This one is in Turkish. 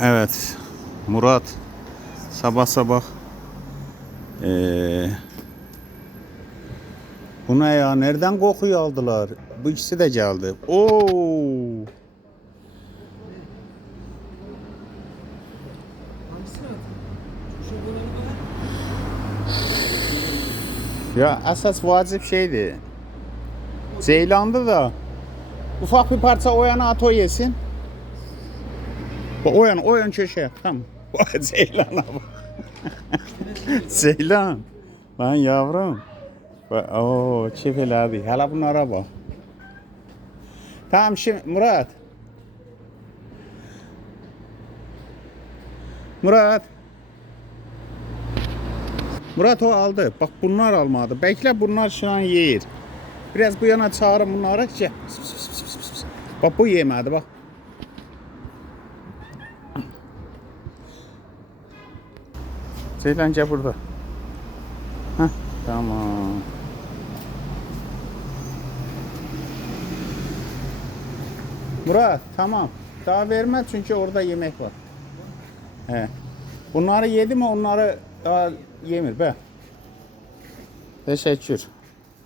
Evet, Murat sabah sabah ee, bu ne ya? Nereden kokuyu aldılar? Bu ikisi de geldi. Oo! Hangisini atayım? Şu şokoları koyar. Ya esas vacip şeydi. Ceylandı da ufak bir parça o yana at o yesin. Bak o yan köşeye. Tamam. Bak Ceylan'a bak. Ceylan. Lan yavrum. Bak, oo çift elədi. Hala bunlara bak. Tamam şimdi Murat. Murat. Murat o aldı. Bak bunlar almadı. Bekle bunlar şu an yiyir. Biraz bu yana çağırın bunları ki. Bak bu yemedi bak. Ceylan gel burada. Heh, tamam. Murat tamam. Daha vermez çünkü orada yemek var. He. Bunları yedi mi onları daha yemir be. Teşekkür.